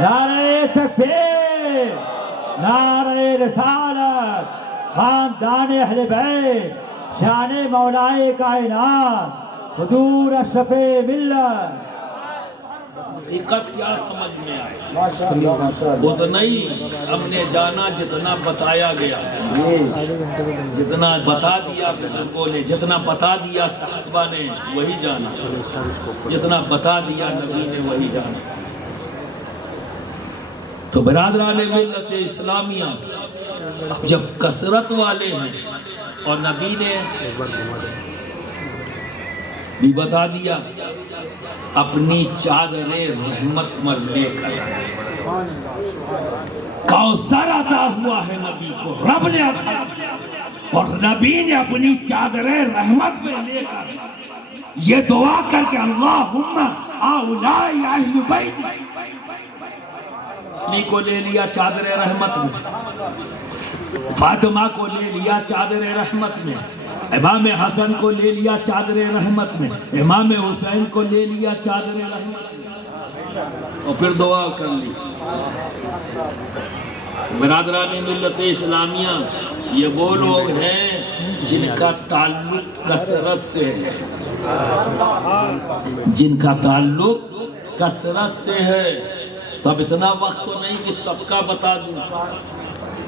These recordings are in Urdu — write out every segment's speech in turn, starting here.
نعرہ تکبیر، نعرہ رسالت، خاندان اہل بیت، شان مولائے کائنات حضور اشرف ملت۔ حقیقت کیا سمجھ میں آئی؟ اتنا ہی ہم نے جانا جتنا بتایا گیا، جتنا بتا دیا بزرگوں نے، جتنا بتا دیا صحابہ نے وہی جانا، جتنا بتا دیا نبی نے وہی جانا۔ تو برادران ملت اسلامیہ جب کثرت والے ہیں اور نبی نے بھی بتا دیا اپنی چادر رحمت مل لے کر، کوثر عطا ہوا ہے نبی کو، رب نے عطا کیا، اور نبی نے اپنی چادر رحمت میں لے کر یہ دعا کر کے اللہم اولائی اہل بیت، علی کو لے لیا چادر رحمت میں، فاطمہ کو لے لیا چادر رحمت میں، امام حسن کو لے لیا چادر رحمت میں، امام حسین کو لے لیا چادر رحمت میں، اور پھر دعا کر لی۔ برادران ملت اسلامیہ یہ وہ لوگ ہیں جن کا تعلق کثرت سے ہے، جن کا تعلق کثرت سے ہے۔ تو اب اتنا وقت تو نہیں کہ سب کا بتا دوں،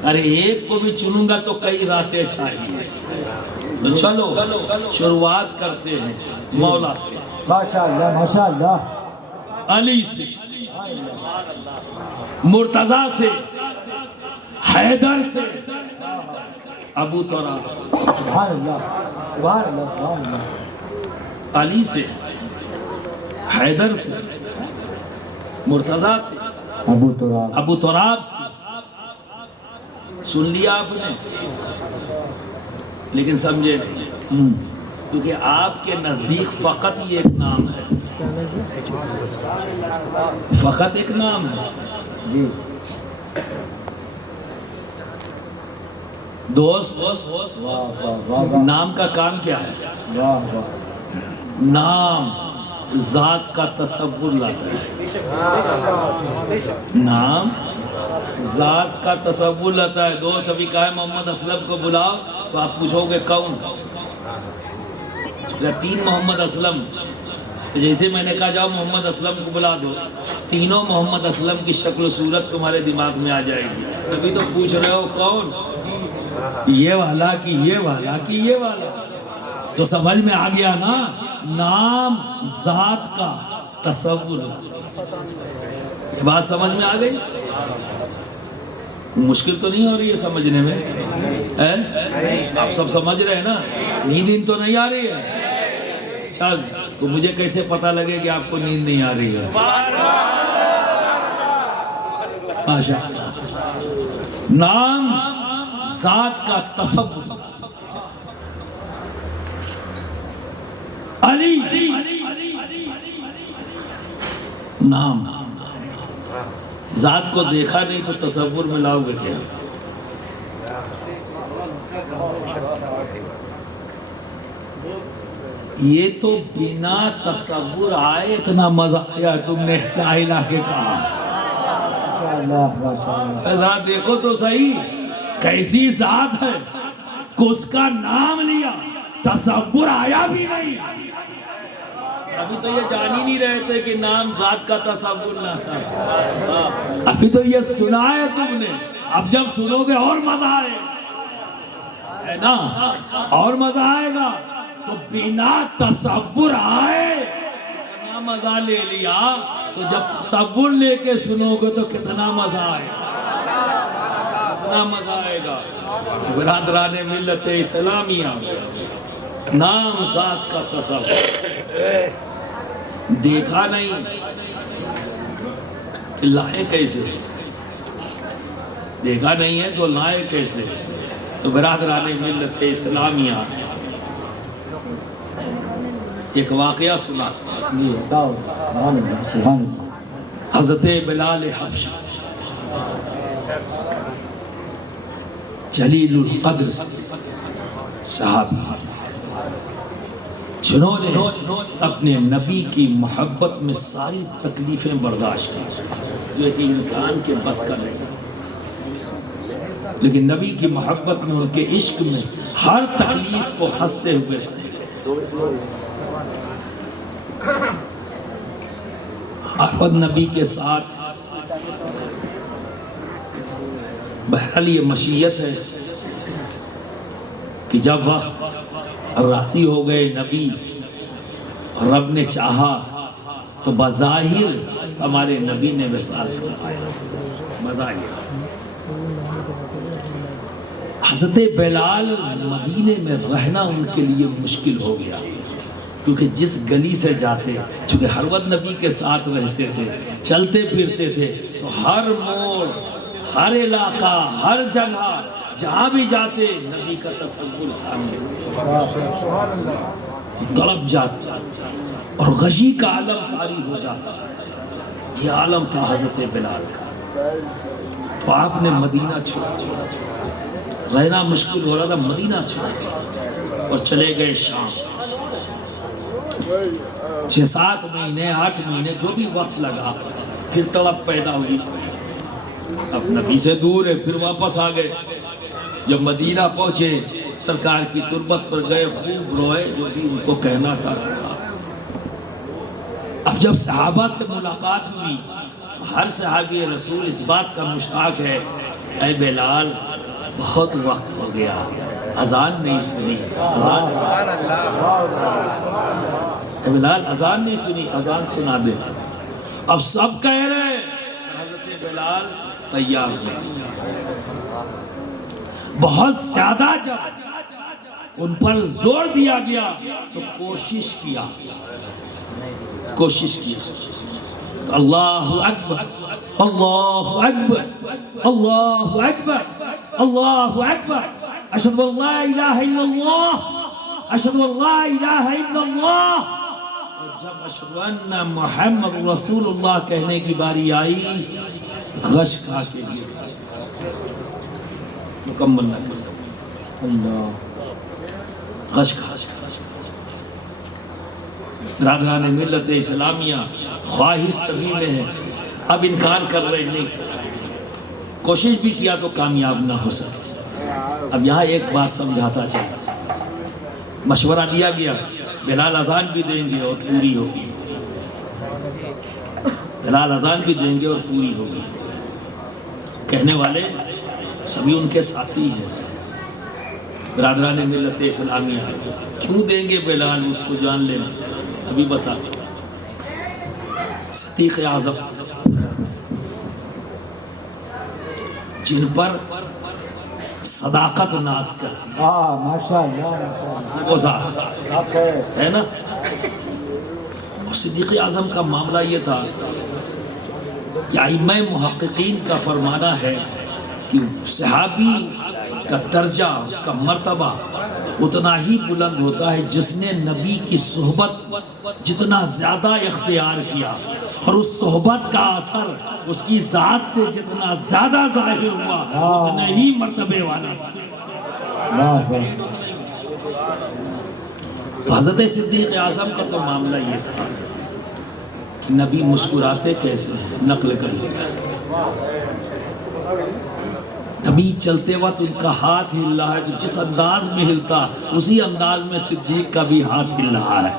ارے ایک کو بھی چنوں گا تو کئی راتیں چاہیے۔ تو چلو شروعات کرتے ہیں مولا سے، ماشاءاللہ ماشاءاللہ، علی سے، مرتضیٰ سے، حیدر سے، ابو طراب سے۔ سبحان اللہ سبحان اللہ سبحان اللہ۔ علی سے، حیدر سے، مرتضیٰ سے، ابو طراب سے، سن لیا آپ نے، لیکن سمجھے نہیں، کیونکہ آپ کے نزدیک فقط یہ ایک نام ہے، فقط ایک نام ہے جی۔ دوست نام کا کام کیا ہے؟ نام ذات کا تصور لاتا ہے، نام ذات کا تصور لاتا ہے۔ دوست ابھی کہا ہے محمد اسلم کو بلاؤ تو آپ پوچھو گے کون؟ تین محمد اسلم، تو جیسے میں نے کہا جاؤ محمد اسلم کو بلا دو، تینوں محمد اسلم کی شکل و صورت تمہارے دماغ میں آ جائے گی، تبھی تو پوچھ رہے ہو کون؟ یہ والا کی یہ والا کی یہ والا، تو سمجھ میں آ گیا نا، نام ذات کا تصور۔ یہ بات سمجھ میں آ گئی؟ مشکل تو نہیں ہو رہی ہے سمجھنے میں؟ آپ سب سمجھ رہے ہیں نا؟ نیند تو نہیں آ رہی ہے؟ اچھا، تو مجھے کیسے پتہ لگے کہ آپ کو نیند نہیں آ رہی ہے؟ نام ذات کا تصور، علی نام، ذات کو دیکھا نہیں تو تصور میں لاؤ گے کیا؟ یہ تو بنا تصور آئے اتنا مزہ آیا تم نے لا الہ کے کہا۔ ذات دیکھو تو صحیح کیسی ذات ہے کہ اس کا نام لیا تصور آیا بھی نہیں۔ ابھی تو یہ جان ہی نہیں رہے تھے کہ نام ذات کا تصور نہ تھا، ابھی تو یہ سنا ہے تم نے، اب جب سنو گے اور مزہ آئے ہے نا، اور مزہ آئے گا۔ تو بنا تصور آئے اتنا مزہ لے لیا، تو جب تصور لے کے سنو گے تو کتنا مزہ آئے گا، کتنا مزہ آئے گا۔ برادران ملت اسلامیہ، نام ذات کا تصور دیکھا نہیں لائے کیسے، دیکھا نہیں ہے تو لائے کیسے؟ تو برادران ملت اسلامیہ ایک واقعہ سنا، حضرت بلال حبشی جلیل القدر صحابی، جنہوں نے اپنے نبی کی محبت میں ساری تکلیفیں برداشت کی، جو ہے کہ انسان کے بس کا نہیں، لیکن نبی کی محبت میں، ان کے عشق میں ہر تکلیف کو ہنستے ہوئے سہتے۔ احمد نبی کے ساتھ بہرحال یہ مشیت ہے کہ جب وقت راضی ہو گئے نبی اور رب نے چاہا تو بظاہر ہمارے نبی نے وصال فرمایا، بظاہر۔ حضرت بلال مدینے میں رہنا ان کے لیے مشکل ہو گیا، کیونکہ جس گلی سے جاتے، چونکہ ہر وقت نبی کے ساتھ رہتے تھے، چلتے پھرتے تھے، تو ہر موڑ، ہر علاقہ، ہر جگہ جہاں بھی جاتے نبی کا تصور سامنے تڑپ جاتے اور غشی کا عالم طاری ہو جاتا۔ یہ عالم تھا حضرت بلال کا۔ تو آپ نے مدینہ چھوڑا، رہنا مشکل ہو رہا تھا، مدینہ چھوڑا اور چلے گئے شام۔ 6-7 مہینے 8 مہینے جو بھی وقت لگا، پھر تڑپ پیدا ہوئی، اب نبی سے دور ہے، پھر واپس آ گئے۔ جب مدینہ پہنچے، سرکار کی تربت پر گئے، خوب روئے، جو بھی ان کو کہنا تھا۔ اب جب صحابہ سے ملاقات ہوئی، ہر صحابی رسول اس بات کا مشتاق ہے، اے بلال بہت وقت ہو گیا، اذان نہیں سنی، اے بلال اذان نہیں سنی، اذان سنا دے۔ اب سب کہہ رہے، حضرت بلال تیار ہوئے۔ بہت زیادہ جب ان پر زور دیا گیا تو کوشش کیا، اللہ اکبر، اللہ اکبر، اللہ اکبر، اللہ اکبر، اشہد ان لا الہ الا اللہ، اشہد ان لا الہ الا اللہ۔ اور جب اشہد ان محمد رسول اللہ کہنے کی باری آئی، غش کھا کے گئے، مکمل نہ کر سکتے، غش کھا۔ برادران ملت اسلامیہ خواہش سبھی میں ہے، اب انکار کر رہے نہیں، کوشش بھی کیا تو کامیاب نہ ہو سکے۔ اب یہاں ایک بات سمجھاتا چاہتا، مشورہ دیا گیا، بلال اذان بھی دیں گے اور پوری ہوگی، بلال اذان بھی دیں گے اور پوری ہوگی۔ کہنے والے سبھی ان کے ساتھی ہیں، برادران ملت اسلامیہ، کیوں دیں گے بلال، اس کو جان لیں، ابھی بتا۔ صدیق اعظم جن پر صداقت ناز کرتی ہے نا، اور صدیق اعظم کا معاملہ یہ تھا کہ ائمہ محققین کا فرمانا ہے کہ صحابی کا درجہ، اس کا مرتبہ اتنا ہی بلند ہوتا ہے جس نے نبی کی صحبت جتنا زیادہ اختیار کیا، اور اس صحبت کا اثر اس کی ذات سے جتنا زیادہ ظاہر ہوا، اتنے ہی مرتبے والا سا۔ تو حضرت صدیق اعظم کا تو معاملہ یہ تھا کہ نبی مسکراتے کیسے ہیں، نقل کر لیا، نبی چلتے وقت ان کا ہاتھ ہل رہا ہے، تو جس انداز میں ہلتا اسی انداز میں صدیق کا بھی ہاتھ ہل رہا ہے۔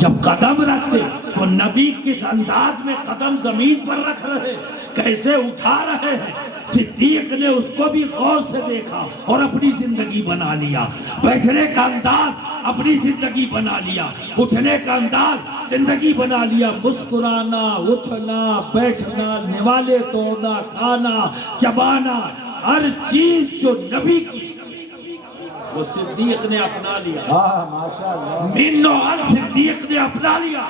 جب قدم رکھتے تو نبی کس انداز میں قدم زمین پر رکھ رہے، کیسے اٹھا رہے ہیں، صدیق نے اس کو بھی غور سے دیکھا اور اپنی زندگی بنا لیا۔ بیٹھنے کا انداز اپنی زندگی بنا لیا، اٹھنے کا انداز زندگی بنا لیا، مسکرانا، اٹھنا، بیٹھنا، نوالے توڑنا، کھانا، چبانا، ہر چیز جو نبی کی وہ صدیق نے اپنا لیا، من و عن صدیق نے اپنا لیا۔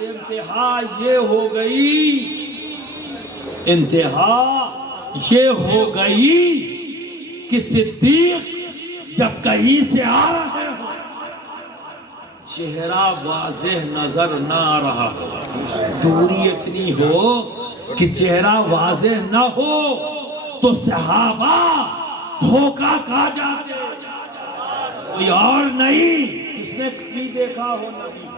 انتہا یہ ہو گئی، انتہا یہ ہو گئی کہ صدیق جب کہیں سے آ رہے ہو، چہرہ واضح نظر نہ آ رہا، دوری اتنی ہو کہ چہرہ واضح نہ ہو تو صحابہ دھوکہ کھا جاتے، کوئی اور نہیں، جس نے نہیں دیکھا ہو نبی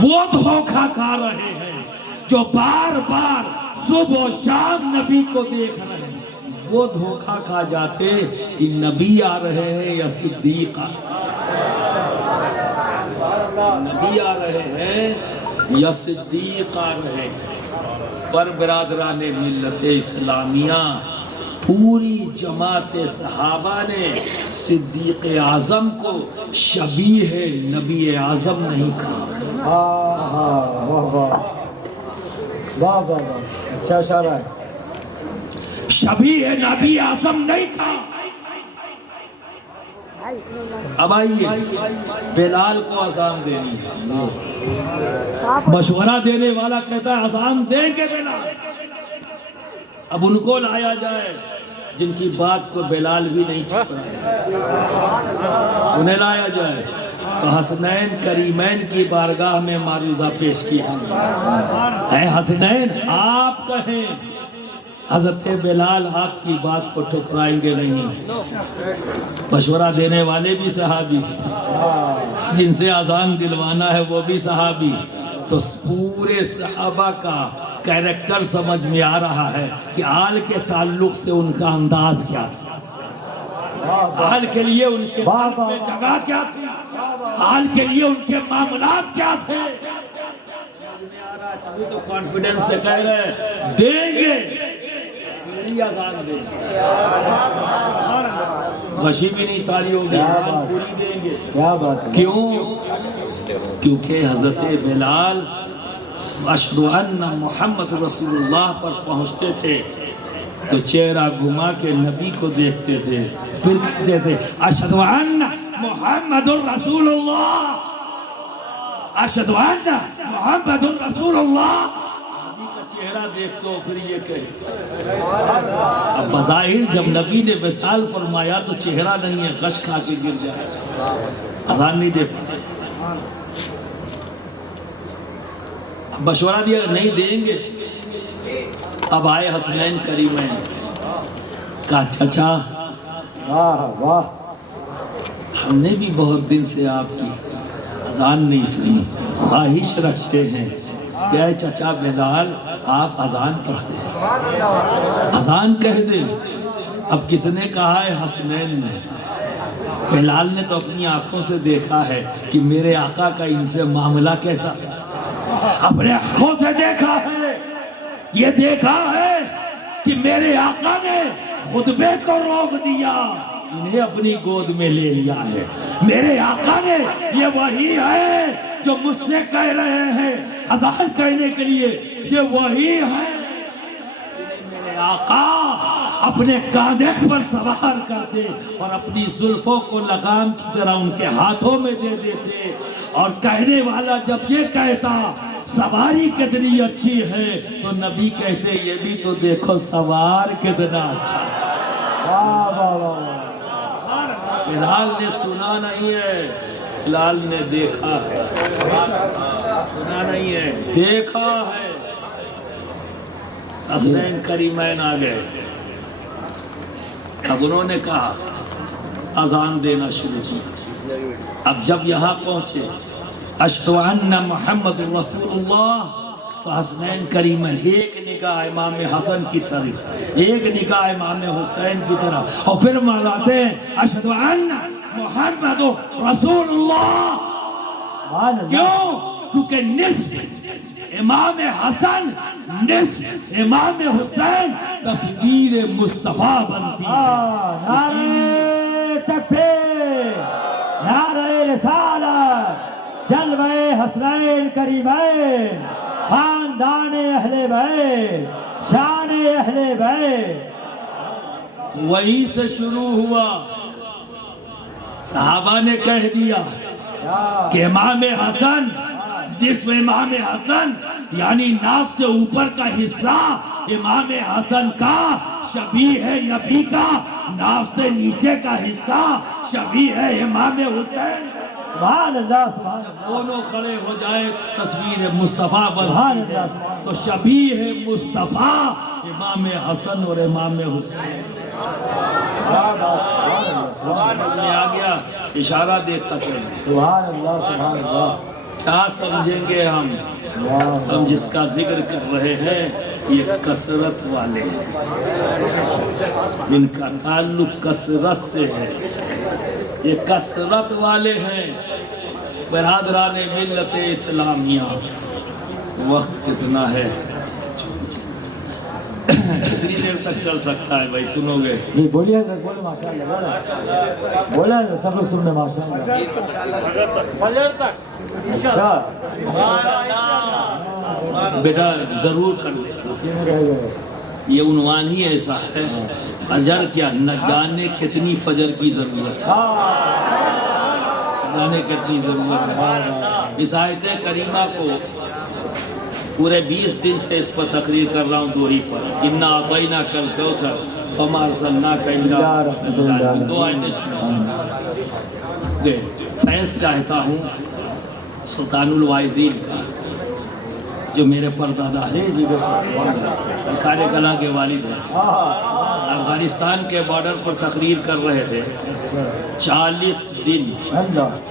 وہ دھوکہ کھا رہے ہیں۔ جو بار بار صبح و شام نبی کو دیکھ رہے ہیں وہ دھوکہ کھا جاتے کہ نبی آ رہے ہیں یا صدیق نبی آ رہے ہیں یا صدیق آ رہے ہیں۔ پر برادران ملت اسلامیہ پوری جماعت صحابہ نے صدیق اعظم کو شبیہ نبی اعظم نہیں کہا۔ واہ واہ واہ واہ واہ، اچھا اشارہ ہے۔ شبیہ نبی اعظم نہیں کہا۔ اب آئیے بلال کو اذان دینی ہے، مشورہ دینے والا کہتا ہے اذان دیں گے بلال۔ اب ان کو لایا جائے جن کی بات کو بلال بھی نہیں ٹھکرایا، انہیں لایا جائے تو حسنین کریمین کی بارگاہ میں معروضہ پیش کیا، اے حسنین آپ کہیں حضرت بلال آپ کی بات کو ٹھکرائیں گے نہیں۔ مشورہ دینے والے بھی صحابی، جن سے اذان دلوانا ہے وہ بھی صحابی، تو پورے صحابہ کا کیریکٹر سمجھ میں آ رہا ہے کہ آل کے تعلق سے ان کا انداز کیا تھا، آل کے لیے ان کے قلب میں جگہ کیا تھی، آل کے لیے ان کے معاملات کیا تھے۔ ابھی تو کانفیڈنس سے کہہ رہے ہیں دیں گے، پوری اذان دیں گے، غشی بھی نہیں تاری ہوگی، اذان پوری دیں گے۔ کیا بات ہے۔ کیوں؟ کیونکہ حضرت بلال اشہد ان محمد رسول اللہ پر پہنچتے تھے تو چہرہ گھما کے نبی کو دیکھتے تھے، پھر کہتے تھے اشہد ان محمد رسول اللہ، اشہد ان محمد رسول اللہ۔ نبی کا چہرہ دیکھ تو پھر یہ کہے۔ اب بظاہر جب نبی نے وصال فرمایا تو چہرہ نہیں ہے، غش کھا کے گر جائے، اذان نہیں دے پاتے۔ مشورہ دیا نہیں دیں گے۔ اب آئے حسنین کریمین، کہا چچا واہ واہ، ہم نے بھی بہت دن سے آپ کی اذان نہیں سنی، خواہش رکھتے ہیں کہ اے چچا بلال آپ اذان پڑھ دیں، اذان کہہ دیں۔ اب کس نے کہا ہے؟ حسنین نے۔ بلال نے تو اپنی آنکھوں سے دیکھا ہے کہ میرے آقا کا ان سے معاملہ کیسا ہے، اپنے آنکھوں سے دیکھا ہے، یہ دیکھا ہے کہ میرے آقا نے خطبے کو روک دیا، انہیں اپنی گود میں لے لیا ہے۔ میرے آقا نے یہ وہی ہے جو مجھ سے کہہ رہے ہیں اذان کہنے کے لیے، یہ وہی ہے میرے آقا اپنے کاندھے پر سوار کرتے اور اپنی زلفوں کو لگام کی طرح ان کے ہاتھوں میں دے دیتے، اور کہنے والا جب یہ کہتا سواری کتنی اچھی ہے تو نبی کہتے یہ بھی تو دیکھو سوار کتنا اچھا ہے۔ واہ واہ واہ۔ بلال نے سنا نہیں ہے، بلال نے دیکھا ہے، سنا نہیں ہے، دیکھا ہے۔ حسنین کریمین آ گئے، اب انہوں نے کہا اذان دینا شروع کی۔ اب جب یہاں پہنچے اشہد ان محمد رسول اللہ تو حسنین کریمین ایک نگاہ امام حسن کی طرف، ایک نگاہ امام حسین کی طرف، اور پھر ماناتے ہیں اشہد ان محمد رسول اللہ۔ کیوں؟ کیونکہ نصف امام حسن نصف امام حسین تصویر مصطفیٰ بنتی ہے۔ نعرہ تکبیر، نعرہ رسالت، جلوہ حسنین کریمین، خاندان اہل بیت، شان اہل بیت۔ وہی سے شروع ہوا، صحابہ نے کہہ دیا کہ امام حسن، جسم امام حسن یعنی ناف سے اوپر کا حصہ امام حسن کا شبیہ ہے نبی کا، ناف سے نیچے کا حصہ شبیہ ہے امام حسین۔ سبحان اللہ سبحان اللہ، دونوں کھڑے ہو جائے تصویر مصطفیٰ سبحان بنتی اللہ ہے، سبحان تو شبیہ مصطفیٰ امام حسن اور امام حسین۔ سمجھ میں آ گیا، اشارہ دیتا چلے۔ سبحان اللہ سبحان اللہ۔ کیا سمجھیں گے ہم جس کا ذکر کر رہے ہیں یہ کثرت والے ہیں، ان کا تعلق کثرت سے ہے، یہ کثرت والے ہیں۔ برادران ملت اسلامیہ، وقت کتنا ہے؟ کتنی دیر تک چل سکتا ہے بھائی، سنو گے؟ جی بولیے حضرت، بولے ماشاء اللہ، بولا سب لوگ سننے ماشاء اللہ۔ فجر تک اچھا بیٹا ضرور کر لے، اسی میں رہ گئے۔ یہ عنوان ہی ایسا ہے، اجر کیا نہ جانے کتنی فجر کی ضرورت ہے، جانے کتنی ضرورت ہے۔ اس آیت کریمہ کو پورے 20 دن سے اس پر تقریر کر رہا ہوں دوری پر، اِنَّا أَعْطَيْنَاكَ الْكَوْثَرَ وَمَا أَرْسَلْنَاكَ إِلَّا رَحْمَةً لِّلْعَالَمِينَ۔ دو آیتیں چھوڑیں، فیض چاہتا ہوں سلطان الواعظین کا، جو میرے پردادا ہیں، سرکار کلا کے والد ہیں، افغانستان کے بارڈر پر تقریر کر رہے تھے۔ 40 دن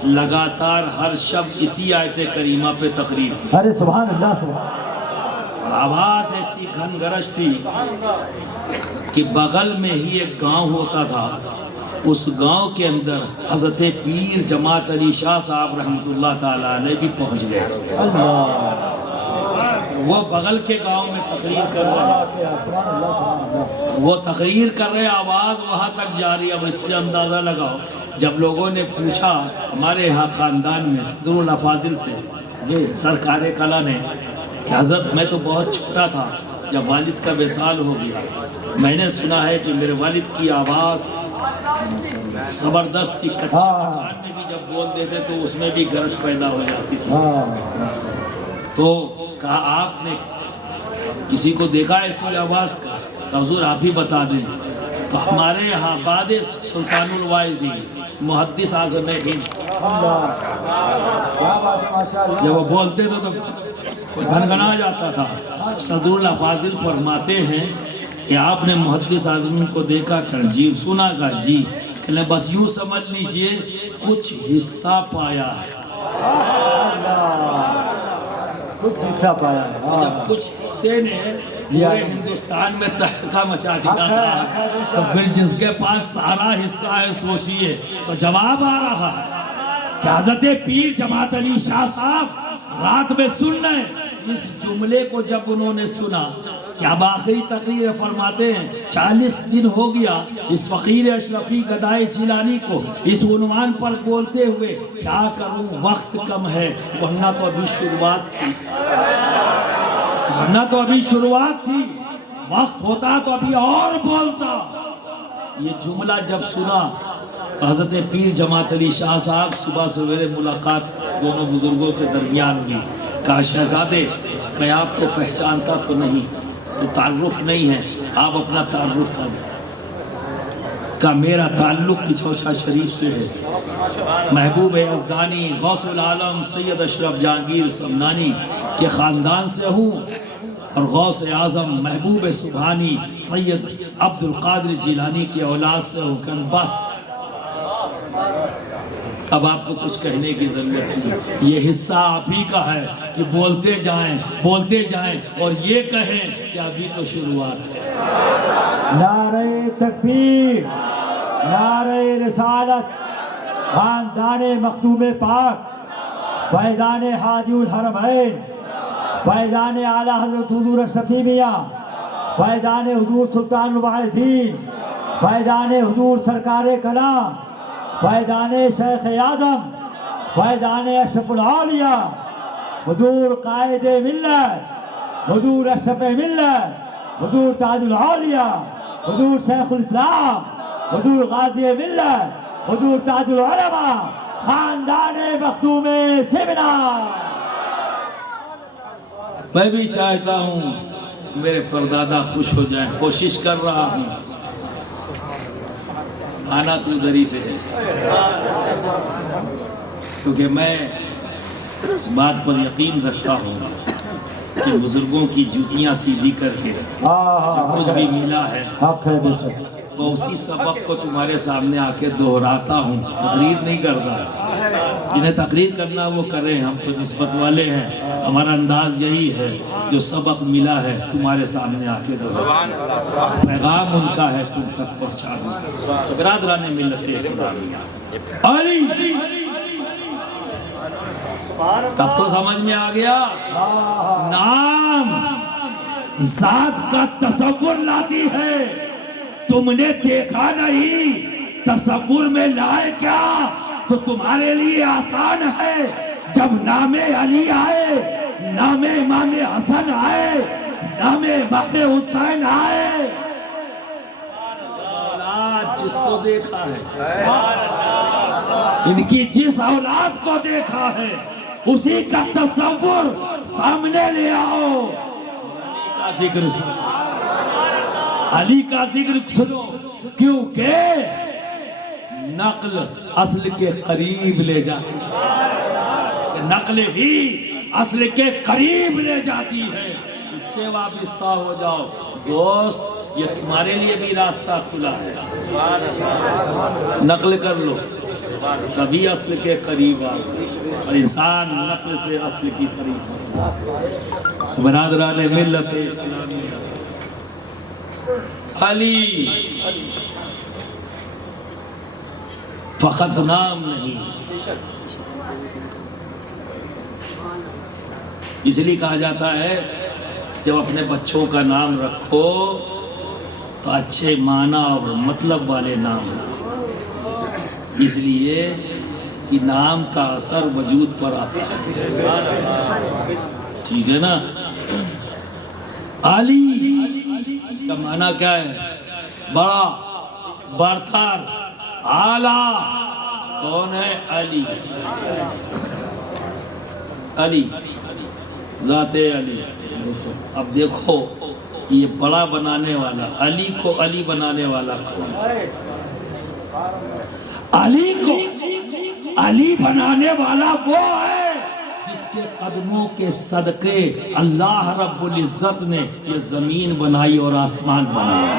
لگاتار ہر شب اسی آیت کریمہ پہ تقریر کی۔ ارے سبحان اللہ، سبحان۔ آواز ایسی گھن گرج تھی کہ بغل میں ہی ایک گاؤں ہوتا تھا، اس گاؤں کے اندر حضرت پیر جماعت علی شاہ صاحب رحمۃ اللہ تعالیٰ علیہ بھی پہنچ گئے۔ وہ بغل کے گاؤں میں تقریر کر رہے ہیں، وہ تقریر کر رہے، آواز وہاں تک جاری۔ اب اس سے اندازہ لگاؤ، جب لوگوں نے پوچھا ہمارے یہاں خاندان میں صدر الافاضل سے سرکار کلا نے کہ حضرت میں تو بہت چھوٹا تھا جب والد کا وصال ہو گیا، میں نے سنا ہے کہ میرے والد کی آواز زبردست تھی، کچے مکان میں بھی جب بول دیتے تو اس میں بھی گرج پیدا ہو جاتی تھی۔ تو کہا آپ نے کسی کو دیکھا ایسی آواز کا؟ تو حضور آپ ہی بتا دیں۔ تو ہمارے یہاں بعد سلطان الواعظین محدث اعظم ہند، جب وہ بولتے تھے تو گنگنا جاتا تھا۔ صدر الافاضل فرماتے ہیں کہ آپ نے محدث اعظم کو دیکھا کر؟ جی سنا کا جی، کہ بس یوں سمجھ لیجئے کچھ حصہ پایا ہے، کچھ حصہ پایا ہے۔ جب کچھ حصے نے پورے ہندوستان میں تہلکہ مچا دیا تھا، تو پھر جس کے پاس سارا حصہ ہے سوچئے تو جواب آ رہا ہے کہ حضرت پیر جماعت علی شاہ صاحب رات میں سن رہے ہیں۔ اس جملے کو جب انہوں نے سنا کہ اب آخری تقریر فرماتے ہیں 40 دن ہو گیا اس فقیر اشرفی گدائی جیلانی کو اس عنوان پر بولتے ہوئے، کیا کروں وقت کم ہے، ورنہ تو ابھی شروعات تھی، وقت ہوتا تو ابھی اور بولتا۔ یہ جملہ جب سنا تو حضرت پیر جماعت علی شاہ صاحب صبح سویرے ملاقات دونوں بزرگوں کے درمیان ہوئی۔ کہا شہزادے میں آپ کو پہچانتا تو نہیں، تو تعارف نہیں ہے، آپ اپنا تعارف کر دیں۔ کہا میرا تعلق کچھوچا شریف سے ہے، محبوب یزدانی غوث العالم سید اشرف جہانگیر سمنانی کے خاندان سے ہوں، اور غوث اعظم محبوب سبحانی سید عبد القادر جیلانی کی اولاد سے ہو کر بس اب آپ کو کچھ کہنے کی ضرورت نہیں۔ یہ حصہ آپ ہی کا ہے کہ بولتے جائیں اور یہ کہیں کہ ابھی تو شروعات ہے۔ نعرہ تکبیر، نعرہ رسالت، خاندان مخدوم پاک، فیضان حاجی الحرمین، فیضان اعلیٰ حضرت حضور اشرفی میاں، فیضان حضور سلطان الواعظین، فیضان حضور سرکار کلا، فیضان شیخ اعظم، فیضان اشرف الاولیاء، حضور قائد ملت، حضور اشرف ملت، حضور تاج الاولیاء، حضور شیخ الاسلام، حضور غازی ملت، حضور تاج العلماء، خاندان مخدوم سمنا۔ میں بھی چاہتا ہوں میرے پردادا خوش ہو جائیں، کوشش کر رہا ہوں، آنا تو ادھر سے ہے، کیونکہ میں اس بات پر یقین رکھتا ہوں کہ بزرگوں کی جوتیاں سیدھی کر کے جو کچھ بھی ملا ہے تو اسی سبق کو تمہارے سامنے آ کے دہراتا ہوں، تقریر نہیں کرتا۔ جنہیں تقریر کرنا وہ کریں، ہم تو نسبت والے ہیں، ہمارا انداز یہی ہے، جو سبق ملا ہے تمہارے سامنے آ کے پیغام ان کا ہے تم تک پہنچا دو۔ برادران ملت اسلامیہ، علی تب تو سمجھ میں آ گیا، نام ذات کا تصور لاتی ہے، تم نے دیکھا نہیں، تصور میں لائے کیا تو تمہارے لیے آسان ہے، جب نام علی آئے، نام امام حسن آئے، نام امام حسین آئے، اولاد جس کو دیکھا ہے، ان کی جس اولاد کو دیکھا ہے اسی کا تصور سامنے لے آؤ، ذکر سنو، علی کا ذکر سنو، کیونکہ نقل اصل کے قریب لے جاتی، نقل ہی اصل کے قریب لے جاتی ہے، اس سے وابستہ ہو جاؤ دوست، یہ تمہارے لیے بھی راستہ کھلا ہے، نقل کر لو تبھی اصل کے قریب آؤ، اور انسان نقل سے اصل کی قریب۔ برادران ملت اسلامیہ، علی فقط نام نہیں، اس لیے کہا جاتا ہے جب اپنے بچوں کا نام رکھو تو اچھے معنی اور مطلب والے نام رکھو، اس لیے کہ نام کا اثر وجود پر آتا ہے، ٹھیک ہے نا؟ علی کا معنی کیا ہے؟ بڑا، برتر، اعلیٰ، کون ہے؟ علی، علی، ذات علی۔ اب دیکھو یہ بڑا بنانے والا، علی کو علی بنانے والا کون ہے؟ علی کو علی بنانے والا وہ ہے جس کے قدموں کے صدقے اللہ رب العزت نے یہ زمین بنائی اور آسمان بنایا،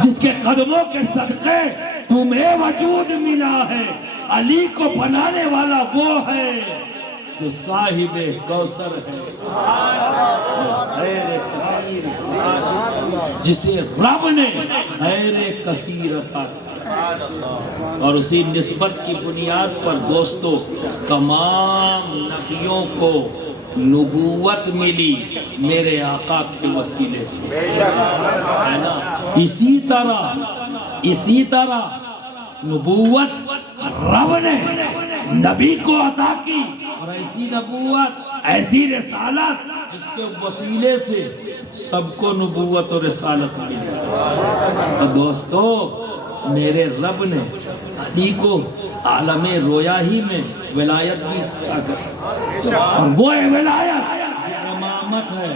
جس کے قدموں کے صدقے تمہیں وجود ملا ہے، علی کو بنانے والا وہ ہے جو صاحب کوثر ہے، خیر کثیر، جسے رب نے خیر کثیر عطا کیا، اور اسی نسبت کی بنیاد پر دوستو تمام نبیوں کو نبوت ملی میرے آقا کے وسیلے سے، ہے نا؟ اسی طرح نبوت رب نے نبی کو عطا کی، اور ایسی نبوت، ایسی رسالت جس کے وسیلے سے سب کو نبوت اور رسالت ملی۔ اور دوستو میرے رب نے علی کو عالم رویا ہی میں ولایت بھی عطا کی، اور وہ ولایت امامت ہے،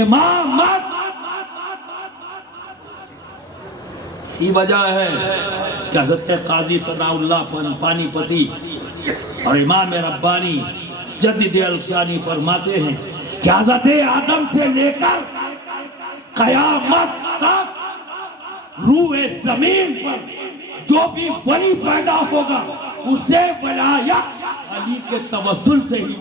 امامت یہ وجہ ہے کہ حضرت قاضی ثناء اللہ پانی پتی اور امام ربانی جدید الفسانی فرماتے ہیں کہ حضرت آدم سے لے کر قیامت تک روح زمین پر جو بھی ولی پیدا ہوگا اسے ولایت علی کے توسل سے ہی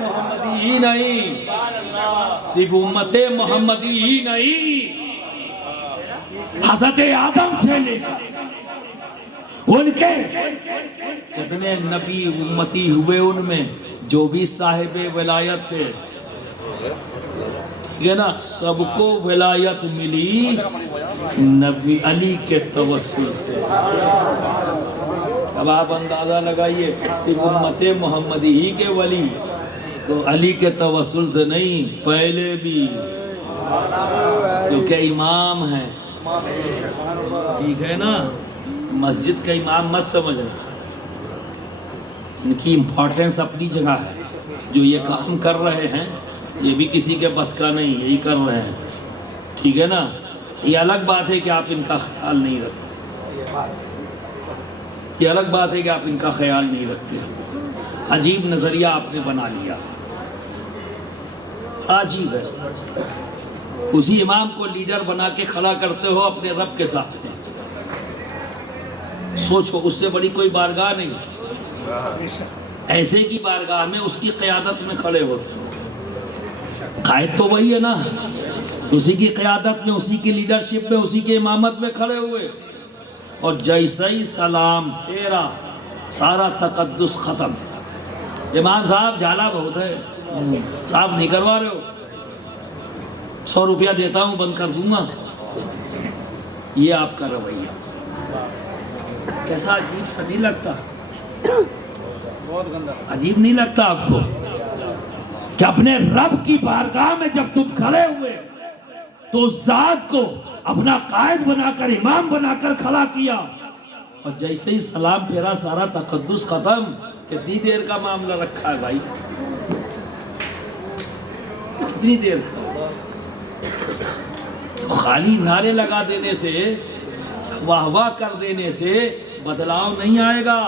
محمدی ہی نہیں، صرف امت محمدی ہی نہیں، حضرت آدم سے لے کر ان کے جتنے نبی امتی ہوئے ان میں جو بھی صاحب ولایت تھے، ٹھیک ہے نا، سب کو ولایت ملی نبی علی کے توسل سے۔ اب آپ اندازہ لگائیے صرف امت محمدی ہی کے ولی تو علی کے توسل سے نہیں، پہلے بھی، کیونکہ امام ہے، ٹھیک ہے نا؟ مسجد کا امام مت سمجھنا، ان کی امپورٹنس اپنی جگہ ہے، جو یہ کام کر رہے ہیں یہ بھی کسی کے بس کا نہیں، یہی کر رہے ہیں، ٹھیک ہے نا؟ یہ الگ بات ہے کہ آپ ان کا خیال نہیں رکھتے، یہ الگ بات ہے کہ آپ ان کا خیال نہیں رکھتے، عجیب نظریہ آپ نے بنا لیا، عجیب ہے، اسی امام کو لیڈر بنا کے کھڑا کرتے ہو اپنے رب کے ساتھ، سوچو اس سے بڑی کوئی بارگاہ نہیں. ایسے کی بارگاہ میں اس کی قیادت میں کھڑے ہوتے ہیں. قائد تو وہی ہے نا, اسی کی قیادت میں, اسی کی لیڈرشپ میں, اسی کی امامت میں کھڑے ہوئے, اور جیسا ہی سلام تیرا سارا تقدس ختم. امام صاحب جھالا بہت ہے, صاحب نہیں کروا رہے ہو, 100 روپیہ دیتا ہوں بند کر دوں گا. یہ آپ کا رویہ کیسا عجیب سا نہیں لگتا؟ عجیب نہیں لگتا آپ کو کہ اپنے رب کی بارگاہ میں جب تم کھڑے ہوئے تو اس ذات کو اپنا قائد بنا کر, امام بنا کر کھڑا کیا, اور جیسے ہی سلام پھیرا سارا تقدس ختم. کتنی دیر کا معاملہ رکھا ہے بھائی, کتنی دیر کا؟ خالی نعرے لگا دینے سے, واہ واہ کر دینے سے بدلاؤ نہیں آئے گا.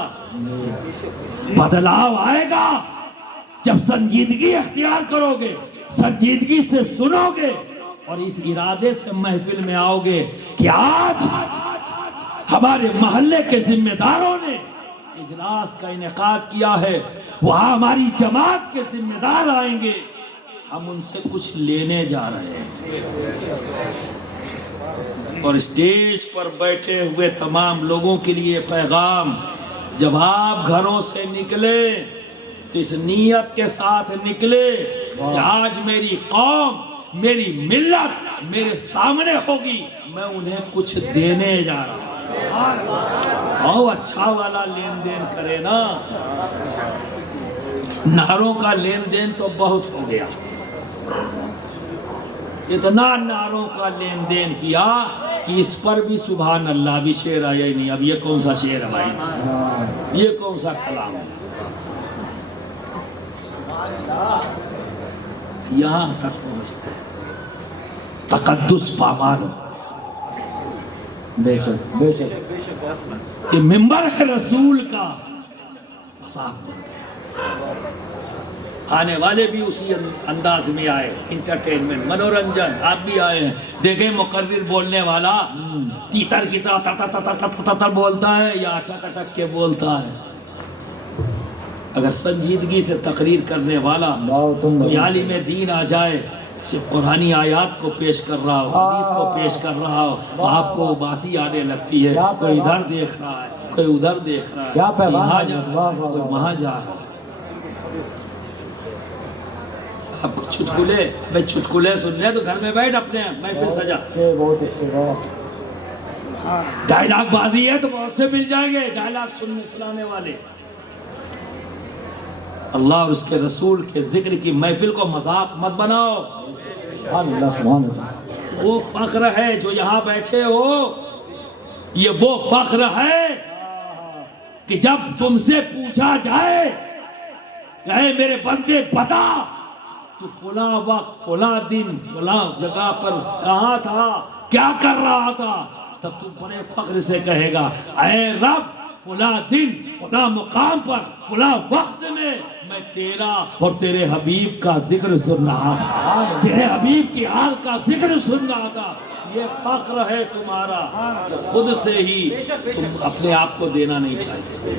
بدلاؤ آئے گا جب سنجیدگی اختیار کرو گے, سنجیدگی سے سنو گے, اور اس ارادے سے محفل میں آؤ گے کہ آج ہمارے محلے کے ذمہ داروں نے اجلاس کا انعقاد کیا ہے, وہاں ہماری جماعت کے ذمہ دار آئیں گے, ہم ان سے کچھ لینے جا رہے ہیں. اور اسٹیج پر بیٹھے ہوئے تمام لوگوں کے لیے پیغام, جب آپ گھروں سے نکلے تو اس نیت کے ساتھ نکلے کہ آج میری قوم, میری ملت میرے سامنے ہوگی, میں انہیں کچھ دینے جا رہا ہوں. بہت اچھا والا لین دین کرے نا. نعروں کا لین دین تو بہت ہو گیا, اتنا نعروں کا لین دین کیا کہ اس پر بھی سبحان اللہ بھی شعر آیا ہی نہیں. اب یہ کون سا شعر ہے بھائی, یہ کون سا کلام ہے؟ یہاں تک پہنچ تقدس پامال. بے شک بے شک, یہ منبر ہے رسول کا. آنے والے بھی اسی انداز میں آئے, انٹرٹینمنٹ, منورنجن. آپ بھی آئے ہیں, دیکھیں مقرر بولنے والا تیتر کی طرح بولتا ہے یا اٹک اٹک کے بولتا ہے. اگر سنجیدگی سے تقریر کرنے والا کوئی عالم دین آ جائے, صرف قرآنی آیات کو پیش کر رہا ہو, حدیث کو پیش کر رہا ہو, تو آپ کو باسی آنے لگتی ہے. کوئی ادھر دیکھ رہا ہے, کوئی ادھر دیکھ رہا ہے, کوئی یہاں جا رہا ہے, کوئی وہاں جا رہا ہے. آپ کو چٹکلے, میں چٹکلے سن لے تو گھر میں بیٹھ اپنے محفل سجا. ڈائلاگ بازی ہے تو بہت سے مل جائیں گے ڈائلاگ سنانے والے. اللہ اور اس کے رسول کے ذکر کی محفل کو مذاق مت بناؤ. وہ فخر ہے جو یہاں بیٹھے ہو, یہ وہ فخر ہے کہ جب تم سے پوچھا جائے کہ اے میرے بندے بتا تو فلاں وقت, فلاں دن, فلاں جگہ پر کہاں تھا, کیا کر رہا تھا, تب تو بڑے فخر سے کہے گا اے رب فلاں دن, فلاں مقام پر, فلاں وقت میں تیرا اور تیرے حبیب کا ذکر سن رہا تھا, تیرے حبیب کی حال کا ذکر سن رہا تھا. یہ فخر ہے تمہارا کہ خود سے ہی تم اپنے آپ کو دینا نہیں چاہتے.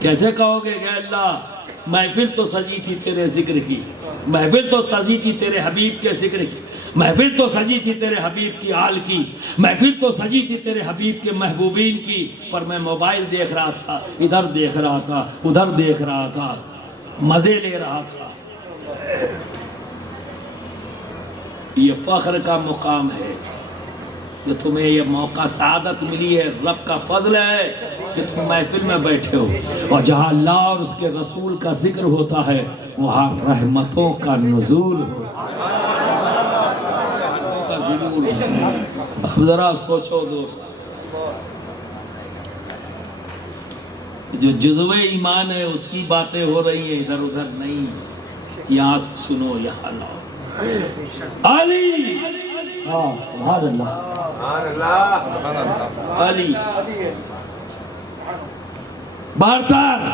کیسے کہو گے کہ اللہ محفل تو سجی تھی تیرے ذکر کی, محفل تو سجی تھی تیرے حبیب کے ذکر کی, محفل تو سجی تھی تیرے حبیب کی آل کی, محفل تو سجی تھی تیرے حبیب کے محبوبین کی, پر میں موبائل دیکھ رہا تھا, ادھر دیکھ رہا تھا, ادھر دیکھ رہا تھا, مزے لے رہا تھا. یہ فخر کا مقام ہے کہ تمہیں یہ موقع سعادت ملی ہے, رب کا فضل ہے کہ تم محفل میں بیٹھے ہو, اور جہاں اللہ اور اس کے رسول کا ذکر ہوتا ہے وہاں رحمتوں کا نزول ہوتا ہے. اب ذرا سوچو دوست, جو جزو ایمان ہے اس کی باتیں ہو رہی ہیں, ادھر ادھر نہیں. یہاں سے سنو, یہاں لاؤ. علی, علی برتر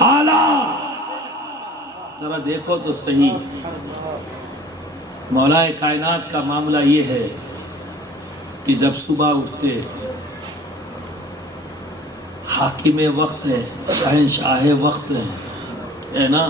اعلیٰ. ذرا دیکھو تو صحیح, مولا کائنات کا معاملہ یہ ہے کہ جب صبح اٹھتے حاکم وقت ہے، شہنشاہ وقت ہے نا.